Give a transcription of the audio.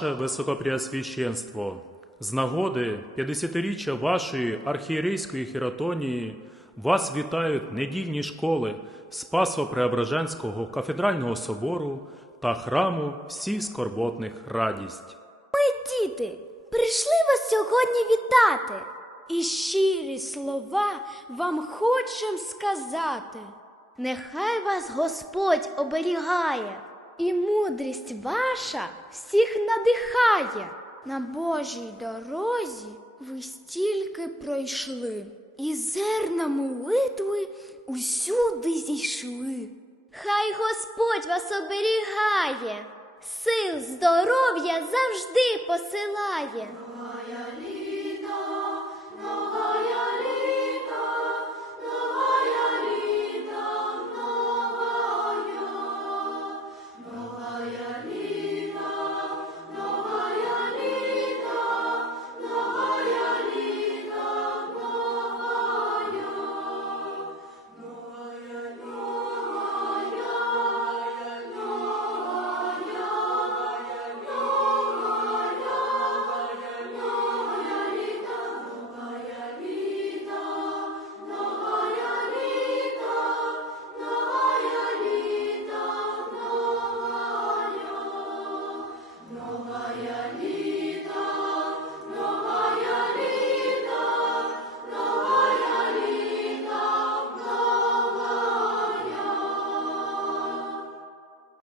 Ваше Високопреосвященство, з нагоди 50-річчя вашої архієрейської хіратонії вас вітають недільні школи Спасо-Преображенського кафедрального собору та храму всіх скорботних радість. Ми, діти, прийшли вас сьогодні вітати. І щирі слова вам хочем сказати. Нехай вас Господь оберігає, І мудрість ваша всіх надихає. На Божій дорозі ви стільки пройшли, і зерна молитви усюди зійшли. хай Господь вас оберігає, сил, здоров'я завжди посилає. Новая літо, нова